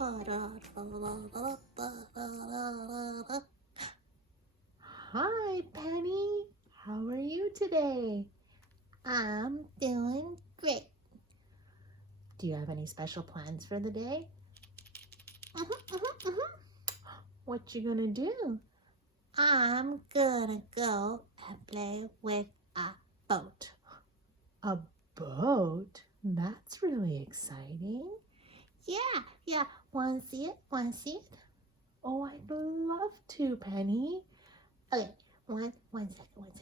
Hi, Penny. How are you today? I'm doing great. Do you have any special plans for the day? What you gonna do? I'm gonna go and play with a boat. A boat? That's really exciting. Yeah. Wanna see it? Oh, I'd love to, Penny. Okay, one second.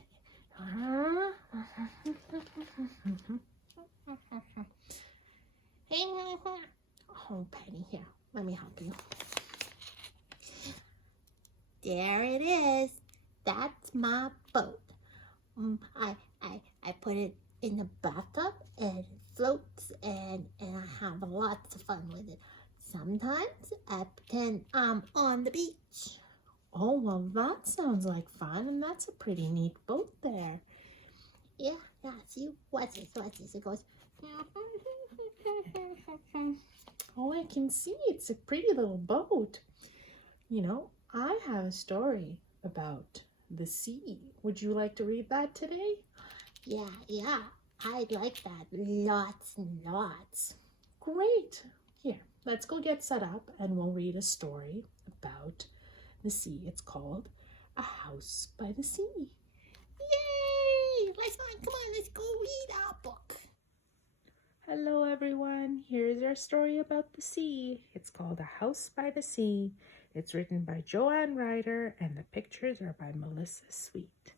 Oh, Penny, here. Let me help you. There it is. That's my boat. I put it in the bathtub and it floats and I have lots of fun with it. Sometimes I pretend I'm on the beach. Oh, well, that sounds like fun, and that's a pretty neat boat there. Yeah. See, watch this. It goes. Oh, I can see. It's a pretty little boat. You know, I have a story about the sea. Would you like to read that today? Yeah. I'd like that. Lots and lots. Great. Here, let's go get set up and we'll read a story about the sea. It's called A House by the Sea. Yay! Come on, let's go read our book. Hello, everyone. Here's our story about the sea. It's called A House by the Sea. It's written by Joanne Ryder and the pictures are by Melissa Sweet.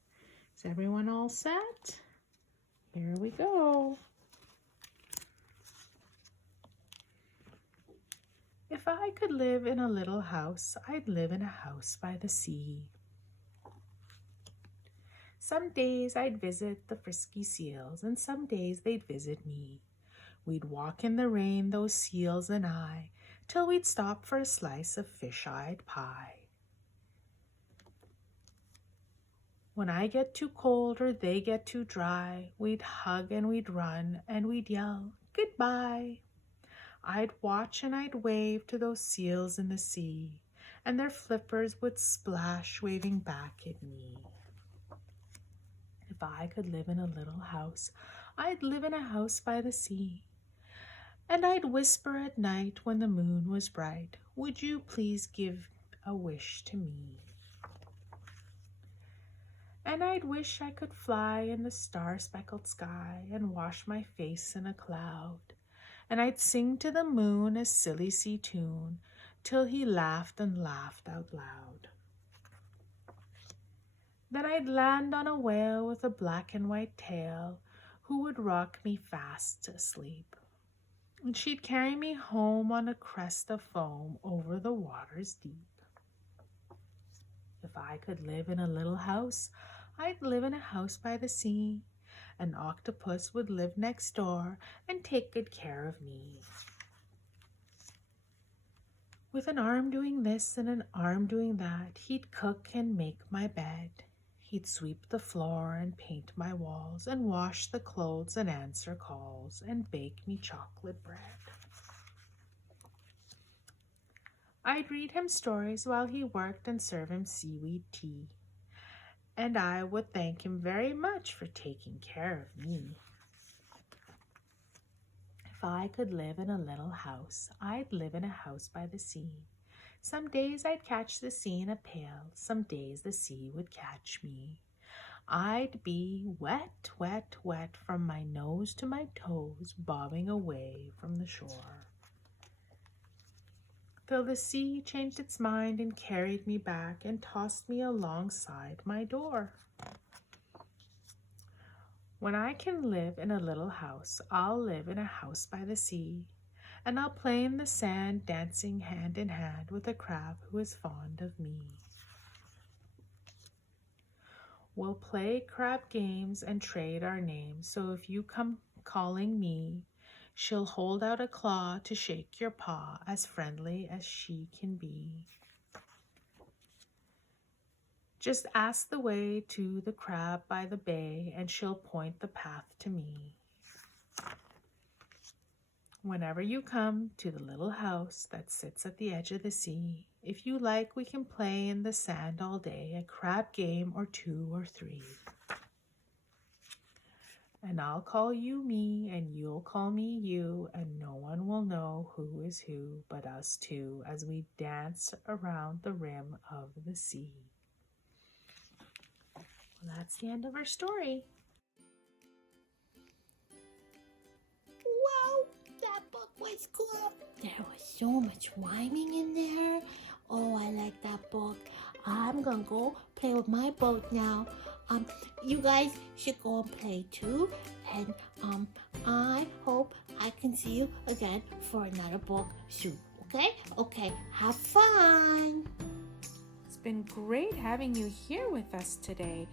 Is everyone all set? Here we go. If I could live in a little house, I'd live in a house by the sea. Some days I'd visit the frisky seals, and some days they'd visit me. We'd walk in the rain, those seals and I, till we'd stop for a slice of fish-eyed pie. When I get too cold or they get too dry, we'd hug and we'd run and we'd yell, goodbye. I'd watch and I'd wave to those seals in the sea, and their flippers would splash, waving back at me. If I could live in a little house, I'd live in a house by the sea. And I'd whisper at night when the moon was bright, would you please give a wish to me? And I'd wish I could fly in the star-speckled sky and wash my face in a cloud. And I'd sing to the moon a silly sea tune till he laughed and laughed out loud. Then I'd land on a whale with a black and white tail who would rock me fast to sleep. And she'd carry me home on a crest of foam over the waters deep. If I could live in a little house, I'd live in a house by the sea. An octopus would live next door and take good care of me. With an arm doing this and an arm doing that, he'd cook and make my bed. He'd sweep the floor and paint my walls and wash the clothes and answer calls and bake me chocolate bread. I'd read him stories while he worked and serve him seaweed tea. And I would thank him very much for taking care of me. If I could live in a little house, I'd live in a house by the sea. Some days I'd catch the sea in a pail, some days the sea would catch me. I'd be wet, wet, wet from my nose to my toes, bobbing away from the shore. Till the sea changed its mind and carried me back and tossed me alongside my door. When I can live in a little house, I'll live in a house by the sea, and I'll play in the sand, dancing hand in hand with a crab who is fond of me. We'll play crab games and trade our names, so if you come calling me, she'll hold out a claw to shake your paw, as friendly as she can be. Just ask the way to the crab by the bay, and she'll point the path to me. Whenever you come to the little house that sits at the edge of the sea, if you like, we can play in the sand all day, a crab game or 2 or 3. And I'll call you me, and you'll call me you, and no one will know who is who but us two as we dance around the rim of the sea. Well, that's the end of our story. Wow, that book was cool. There was so much rhyming in there. Oh, I like that book. I'm gonna go play with my boat now. You guys should go and play too. And I hope I can see you again for another book soon. Okay? Okay. Have fun. It's been great having you here with us today.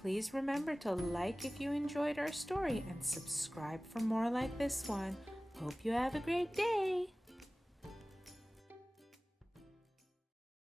Please remember to like if you enjoyed our story and subscribe for more like this one. Hope you have a great day.